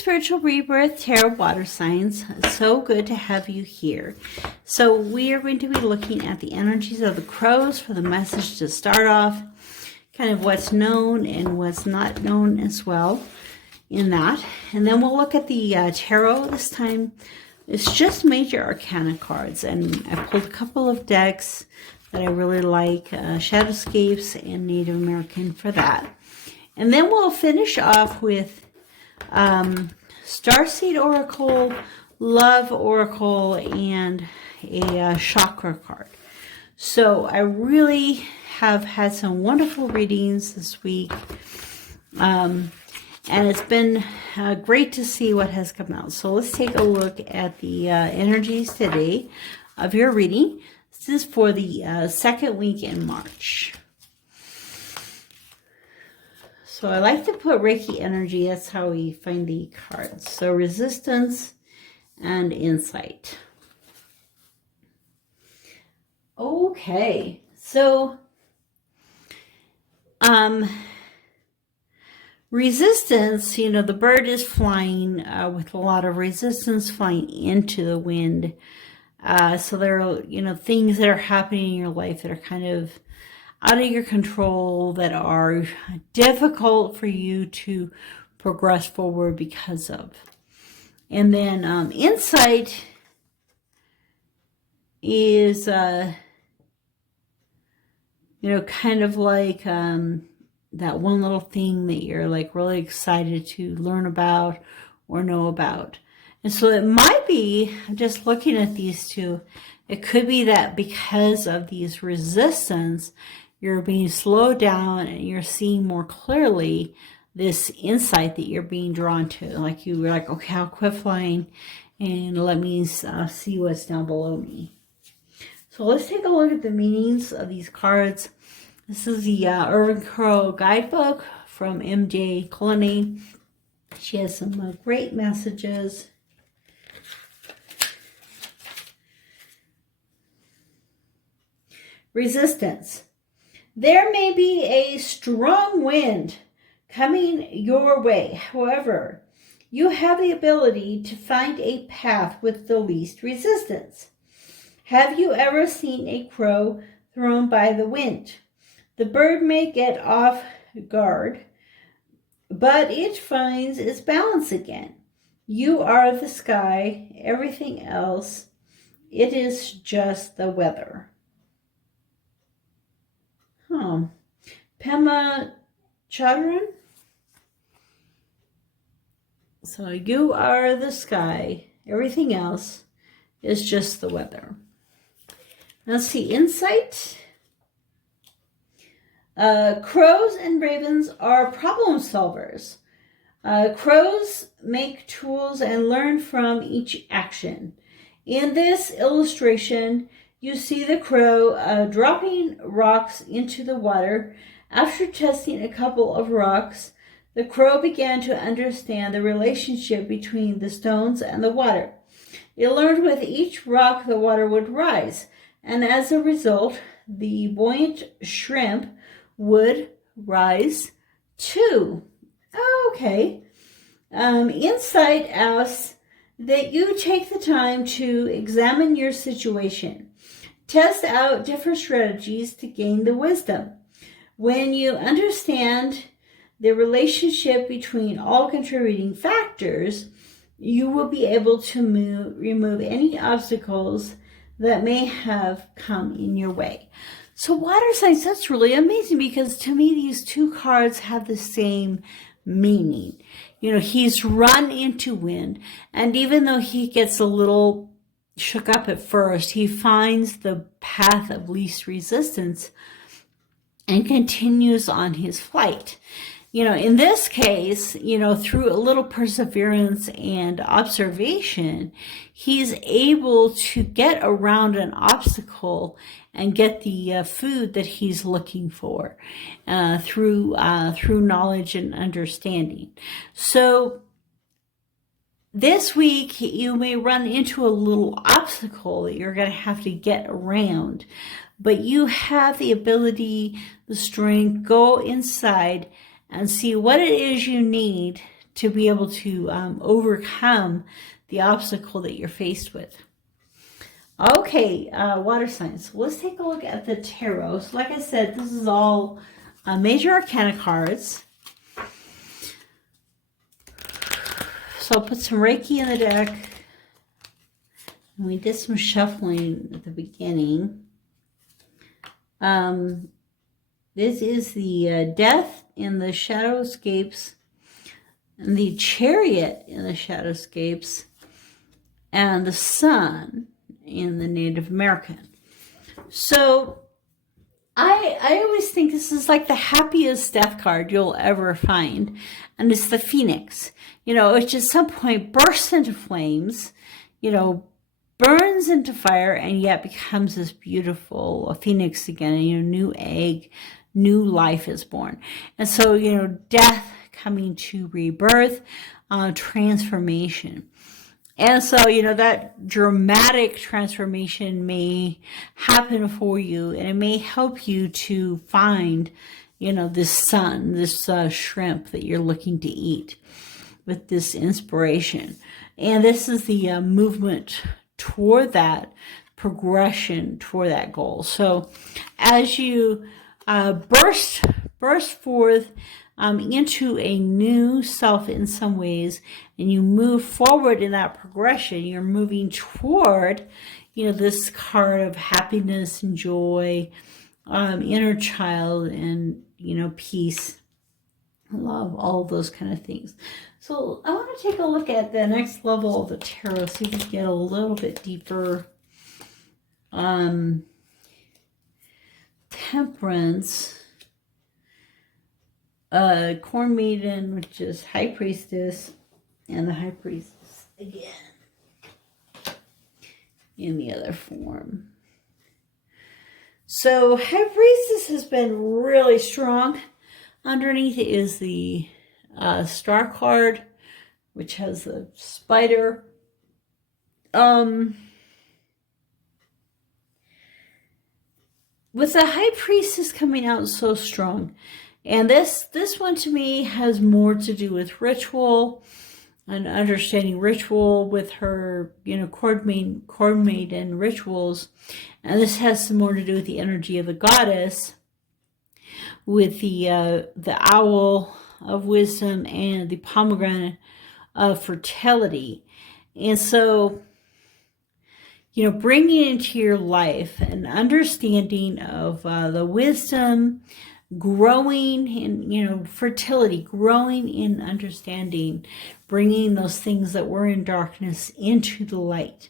Spiritual Rebirth Tarot Water Signs. It's so good to have you here. So we are going to be looking at the energies of the crows for the message to start off, kind of what's known and what's not known as well in that. And then we'll look at the tarot this time. It's just major arcana cards, and I pulled a couple of decks that I really like, Shadowscapes and Native American for that. And then we'll finish off with Starseed Oracle, Love Oracle, and a chakra card. So I really have had some wonderful readings this week. And it's been great to see what has come out. So let's take a look at the energies today of your reading. This is for the second week in March. So I like to put Reiki energy. That's how we find the cards. So resistance and insight. Okay. So resistance, you know, the bird is flying with a lot of resistance flying into the wind. So there are, you know, things that are happening in your life that are kind of out of your control, that are difficult for you to progress forward because of. And then insight is, you know, kind of like that one little thing that you're like really excited to learn about or know about. And so it might be, just looking at these two, it could be that because of these resistance, you're being slowed down and you're seeing more clearly this insight that you're being drawn to. Like you were like, okay, I'll quit flying and let me see what's down below me. So let's take a look at the meanings of these cards. This is the Irvin Crow guidebook from MJ Colony. She has some great messages. Resistance. There may be a strong wind coming your way. However, you have the ability to find a path with the least resistance. Have you ever seen a crow thrown by the wind? The bird may get off guard, but it finds its balance again. You are the sky, everything else. It is just the weather. Pema Chodron. So you are the sky. Everything else is just the weather. Let's see, insight. Crows and ravens are problem solvers. Crows make tools and learn from each action. In this illustration, you see the crow dropping rocks into the water. After testing a couple of rocks, the crow began to understand the relationship between the stones and the water. It learned with each rock the water would rise, and as a result, the buoyant shrimp would rise too. Okay. Insight asks that you take the time to examine your situation. Test out different strategies to gain the wisdom. When you understand the relationship between all contributing factors, you will be able to remove any obstacles that may have come in your way. So water signs, that's really amazing, because to me these two cards have the same meaning. You know, he's run into wind, and even though he gets a little shook up at first, he finds the path of least resistance and continues on his flight. You know, in this case, you know, through a little perseverance and observation, he's able to get around an obstacle and get the food that he's looking for through knowledge and understanding. So this week, you may run into a little obstacle that you're going to have to get around, but you have the ability, the strength, go inside and see what it is you need to be able to overcome the obstacle that you're faced with. Okay, water signs. So let's take a look at the tarot. So like I said, this is all major arcana cards. So I'll put some Reiki in the deck. And we did some shuffling at the beginning. This is the Death in the Shadowscapes, and the Chariot in the Shadowscapes, and the Sun in the Native American. So I always think this is like the happiest death card you'll ever find. And it's the Phoenix. You know, it just at some point bursts into flames, you know, burns into fire, and yet becomes this beautiful phoenix again. And, you know, new egg, new life is born. And so, you know, death coming to rebirth, transformation. And so, you know, that dramatic transformation may happen for you, and it may help you to find, you know, this sun, this shrimp that you're looking to eat with this inspiration. And this is the movement toward that progression, toward that goal. So as you burst forth into a new self in some ways, and you move forward in that progression, you're moving toward, you know, this card of happiness and joy, inner child, and, you know, peace, love, all those kind of things. So I want to take a look at the next level of the tarot, see if we can get a little bit deeper. Temperance, Corn Maiden, which is High Priestess, and the High Priestess again in the other form. So High Priestess has been really strong. Underneath it is the Star card, which has the spider. With the High Priestess coming out so strong, and this one to me has more to do with ritual and understanding ritual with her, you know, Corn Maiden rituals. And this has some more to do with the energy of the goddess, with the owl of wisdom and the pomegranate of fertility. And so, you know, bringing into your life an understanding of the wisdom, growing in, you know, fertility, growing in understanding, bringing those things that were in darkness into the light.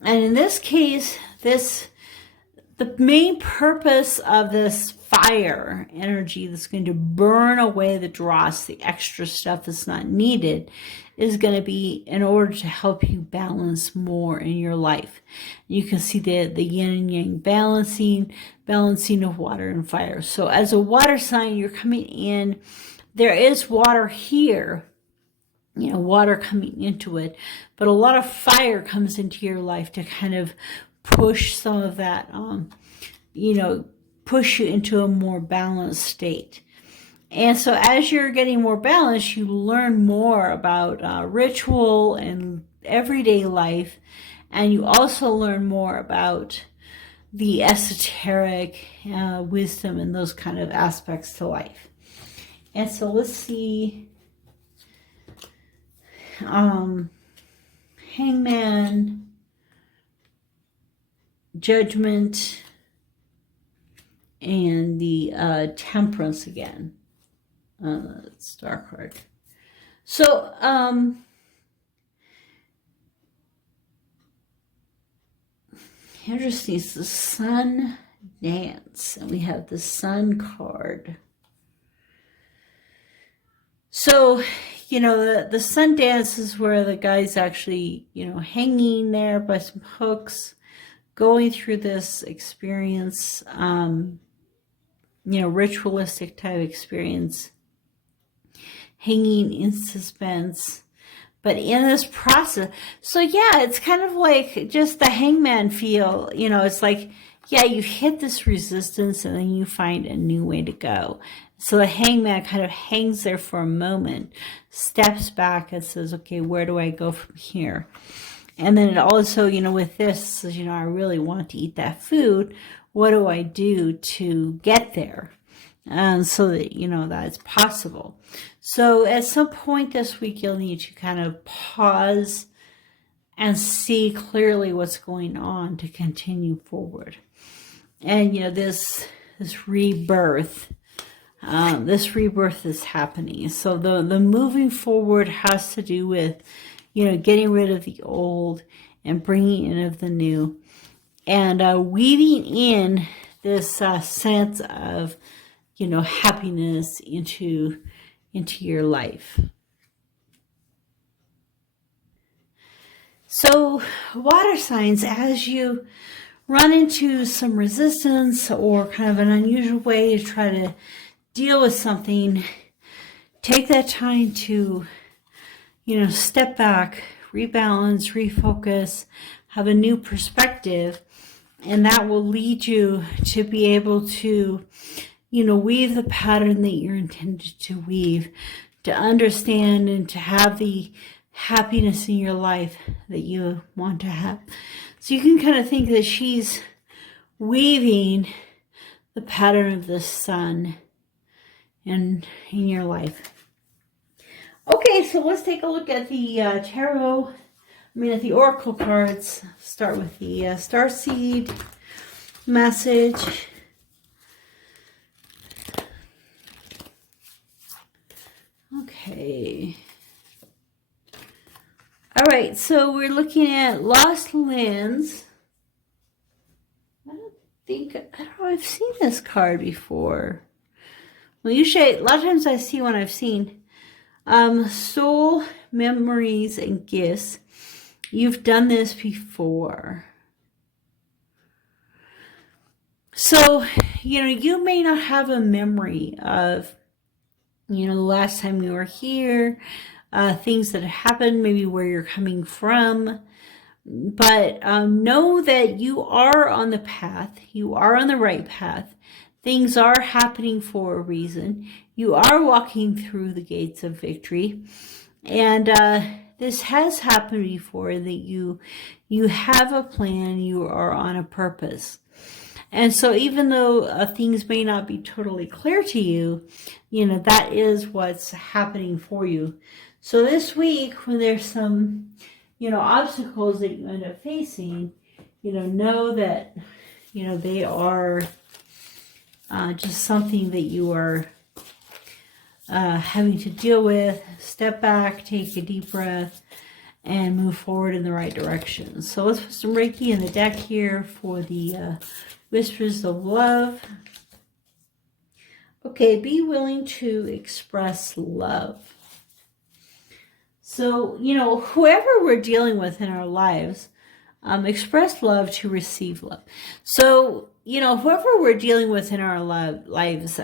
And in this case, the main purpose of this fire energy that's going to burn away the dross, the extra stuff that's not needed, is going to be in order to help you balance more in your life. You can see the yin and yang balancing of water and fire. So as a water sign, you're coming in, there is water here, you know, water coming into it, but a lot of fire comes into your life to kind of push some of that, you know, push you into a more balanced state. And so as you're getting more balanced, you learn more about ritual and everyday life. And you also learn more about the esoteric wisdom and those kind of aspects to life. And so let's see. Hangman, Judgment, and the Temperance again. Star card. So, interesting, it's the Sun Dance, and we have the Sun card. So, you know, the Sun Dance is where the guy's actually, you know, hanging there by some hooks, going through this experience, you know, ritualistic type experience, hanging in suspense. But in this process, so yeah, it's kind of like just the hangman feel, you know, it's like, yeah, you hit this resistance and then you find a new way to go. So the hangman kind of hangs there for a moment, steps back and says, okay, where do I go from here? And then it also, with this, says, I really want to eat that food. What do I do to get there? So that, that it's possible. So at some point this week, you'll need to kind of pause and see clearly what's going on to continue forward. And, this rebirth, this rebirth is happening. So the moving forward has to do with, getting rid of the old and bringing in of the new, and weaving in this sense of, happiness into your life. So water signs, as you run into some resistance or kind of an unusual way to try to deal with something, take that time to, step back, rebalance, refocus, have a new perspective, and that will lead you to be able to, weave the pattern that you're intended to weave, to understand and to have the happiness in your life that you want to have. So you can kind of think that she's weaving the pattern of the sun in your life. Okay, so let's take a look at the at the oracle cards. Start with the starseed message. Okay. All right, so we're looking at lost lands. I don't know, I've seen this card before. Well, usually, a lot of times I see one I've seen. Soul, memories, and gifts. You've done this before. So, you may not have a memory of, the last time you were here, things that happened, maybe where you're coming from. But know that you are on the path. You are on the right path. Things are happening for a reason. You are walking through the gates of victory. And this has happened before, that you have a plan, you are on a purpose. And so even though things may not be totally clear to you, that is what's happening for you. So this week, when there's some, obstacles that you end up facing, know that, they are just something that you are having to deal with. Step back, take a deep breath, and move forward in the right direction. So let's put some Reiki in the deck here for the Whispers of Love. Okay, be willing to express love. So, whoever we're dealing with in our lives, express love to receive love. So, whoever we're dealing with in our lives,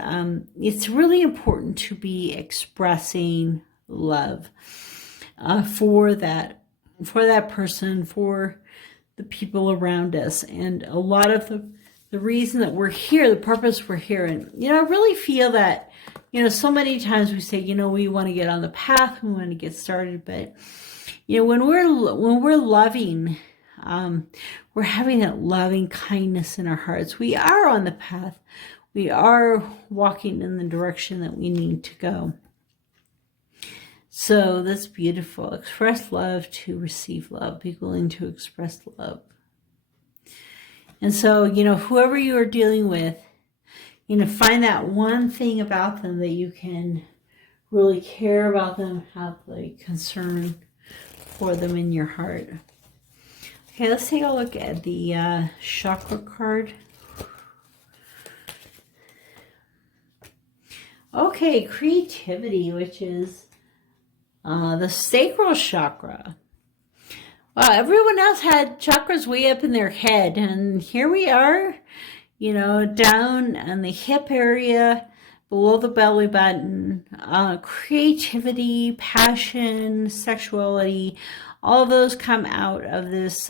it's really important to be expressing love for that person, for the people around us. And a lot of the reason that we're here, the purpose we're here, and I really feel that so many times we say we want to get on the path, we want to get started, but when we're loving, we're having that loving kindness in our hearts. We are on the path. We are walking in the direction that we need to go. So that's beautiful. Express love to receive love. Be willing to express love. And so, whoever you are dealing with, find that one thing about them that you can really care about them, have like concern for them in your heart. Okay, let's take a look at the chakra card. Okay, creativity, which is the sacral chakra. Wow, everyone else had chakras way up in their head, and here we are, down in the hip area, below the belly button. Creativity, passion, sexuality, all of those come out of this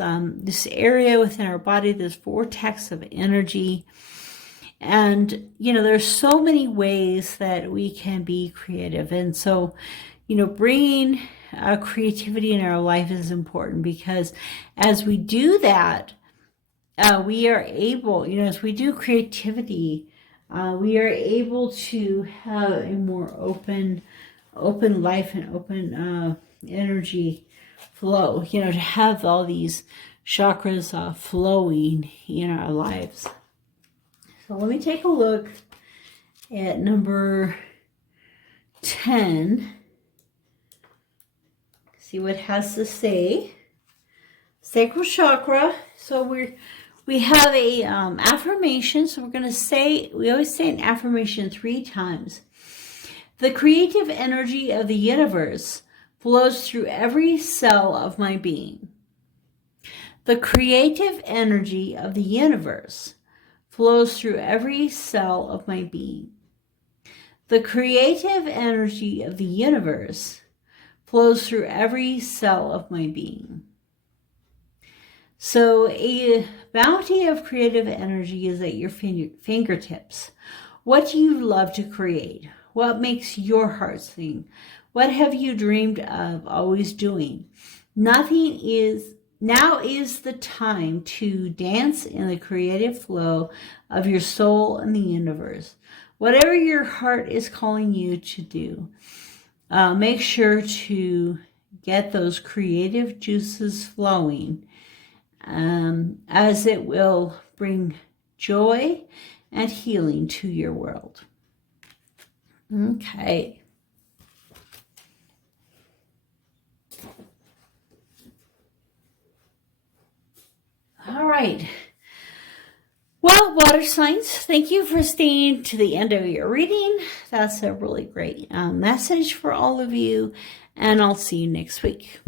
area within our body, this vortex of energy. And, there's so many ways that we can be creative. And so, bringing creativity in our life is important, because as we do that, we are able, as we do creativity, we are able to have a more open life and open energy flow, to have all these chakras flowing in our lives. So let me take a look at number 10. See what it has to say. Sacral chakra. So we have a affirmation. So we're going to say, we always say an affirmation 3 times. The creative energy of the universe flows through every cell of my being. The creative energy of the universe flows through every cell of my being. The creative energy of the universe flows through every cell of my being. So a bounty of creative energy is at your fingertips. What do you love to create? What makes your heart sing? What have you dreamed of always doing? Now is the time to dance in the creative flow of your soul and the universe. Whatever your heart is calling you to do, make sure to get those creative juices flowing, as it will bring joy and healing to your world. Okay. All right. Well, water signs, thank you for staying to the end of your reading. That's a really great message for all of you, and I'll see you next week.